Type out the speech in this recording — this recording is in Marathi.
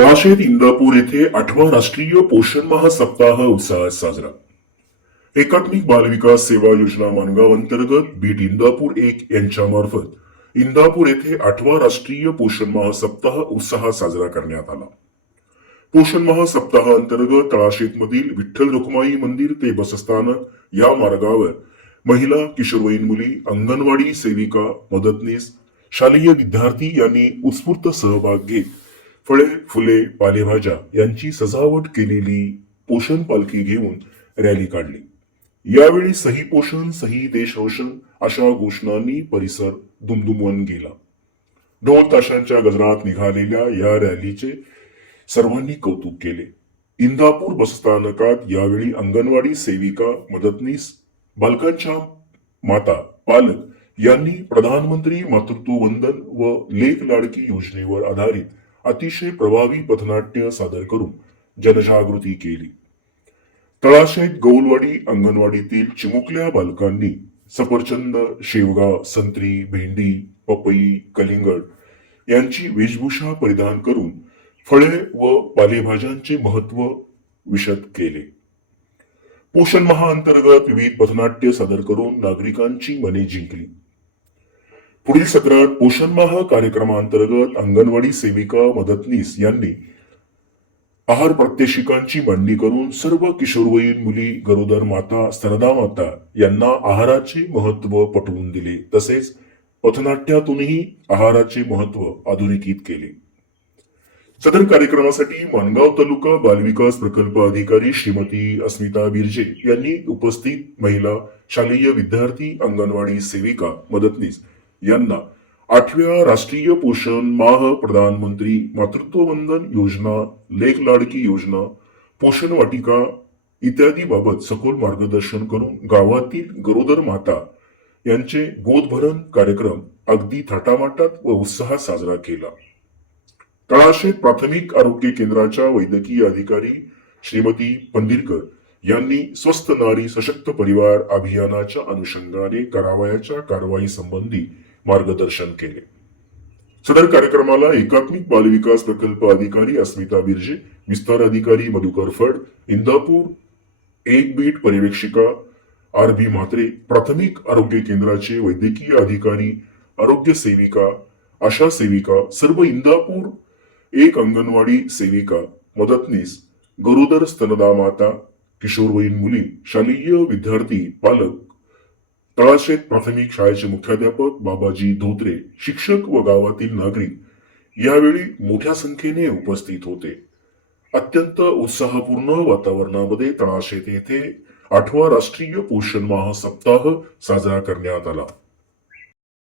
तळाशेत इंदापूर येथे आठवा राष्ट्रीय पोषण माह सप्ताह उत्साहात साजरा. एकात्मिक बालविकास सेवा योजना मानगाव अंतर्गत बीट इंदापूर एक यांच्या मार्फत इंदापूर येथे आठवा राष्ट्रीय पोषण माह सप्ताह उत्साहात साजरा करण्यात आला. पोषण माह सप्ताह अंतर्गत तळाशेत मधील विठ्ठल रुक्माई मंदिर ते बसस्थानक या मार्गावर महिला किशोरवयीन मुली अंगणवाडी सेविका मदतनीस शालेय विद्यार्थी यांनी उत्स्फूर्त सहभाग घेत फळे फुले पालेभाज्या यांची सजावट केलेली पोषण पालखी घेऊन रॅली काढली. यावेळी सही पोषण सही देश रोशन अशा घोषणांनी परिसर दुमदुमवून गेला. ढोल ताशांच्या गजरात निघालेल्या या रॅलीचे सर्वांनी कौतुक केले. इंदापूर बसस्थानकात यावेळी अंगणवाडी सेविका मदतनीस बालकांच्या माता पालक यांनी प्रधानमंत्री मातृत्व वंदन व लेख लाडकी योजनेवर आधारित अतिशय प्रभावी पथनाट्य सादर करून जनजागृती केली. तळाशेत गौलवाडी अंगणवाडीतील चिमुकल्या बालकांनी सफरचंद शेवगा संत्री भेंडी पपई कलिंगड यांची वेशभूषा परिधान करून फळे व पालेभाज्यांचे महत्त्व विशद केले. पोषण महा अंतर्गत विविध पथनाट्य सादर करून नागरिकांची मने जिंकली. पुढील सत्रात पोषण माह कार्यक्रमांतर्गत अंगणवाडी सेविका मदतनीस यांनी आहार प्रात्यक्षिकांची मांडणी करून सर्व किशोरवयीन मुली गरोदर माता स्तनदा माता यांना आहाराचे महत्त्व पटवून दिले. तसेच पथनाट्यातूनही आहाराचे महत्त्व आधुनिकीत केले. सदर कार्यक्रमासाठी मानगाव तालुका बालविकास प्रकल्प अधिकारी श्रीमती अस्मिता बिर्जे यांनी उपस्थित महिला शालेय विद्यार्थी अंगणवाडी सेविका मदतनीस यांना आठव्या राष्ट्रीय पोषण माह प्रधानमंत्री मातृत्व वंदन योजना लेख लाडकी योजना पोषण वाटिका इत्यादी बाबत सखोल मार्गदर्शन करून गावातील गरोदर माता यांचे गोदभरण कार्यक्रम अगदी थाटामाटात व उत्साहात साजरा केला. तळाशे प्राथमिक आरोग्य केंद्राच्या वैद्यकीय अधिकारी श्रीमती पंदिरकर यांनी स्वस्थ नारी सशक्त परिवार अभियानाच्या अनुषंगाने करावयाच्या कारवाई संबंधी मार्गदर्शन केले. सदर कार्यक्रमाला एकात्मिक बालविकास प्रकल्प अधिकारी अस्मिता बिर्जे विस्तार अधिकारी मधुकर फड इंदापूर एक बीट पर्यवेक्षिका आर बी म्हात्रे प्राथमिक आरोग्य केंद्राचे वैद्यकीय अधिकारी आरोग्य सेविका आशा सेविका सर्व इंदापूर एक अंगणवाडी सेविका मदतनीस गरोदर स्तनदा माता किशोरवयीन मुली शालेय विद्यार्थी पालक तळाशेत प्राथमिक शाळेचे मुख्याध्यापक बाबाजी धोत्रे शिक्षक व गावातील नागरिक यावेळी मोठ्या संख्येने उपस्थित होते. अत्यंत उत्साहपूर्ण वातावरणामध्ये तळाशेत येथे आठवा राष्ट्रीय पोषण माह सप्ताह साजरा करण्यात आला.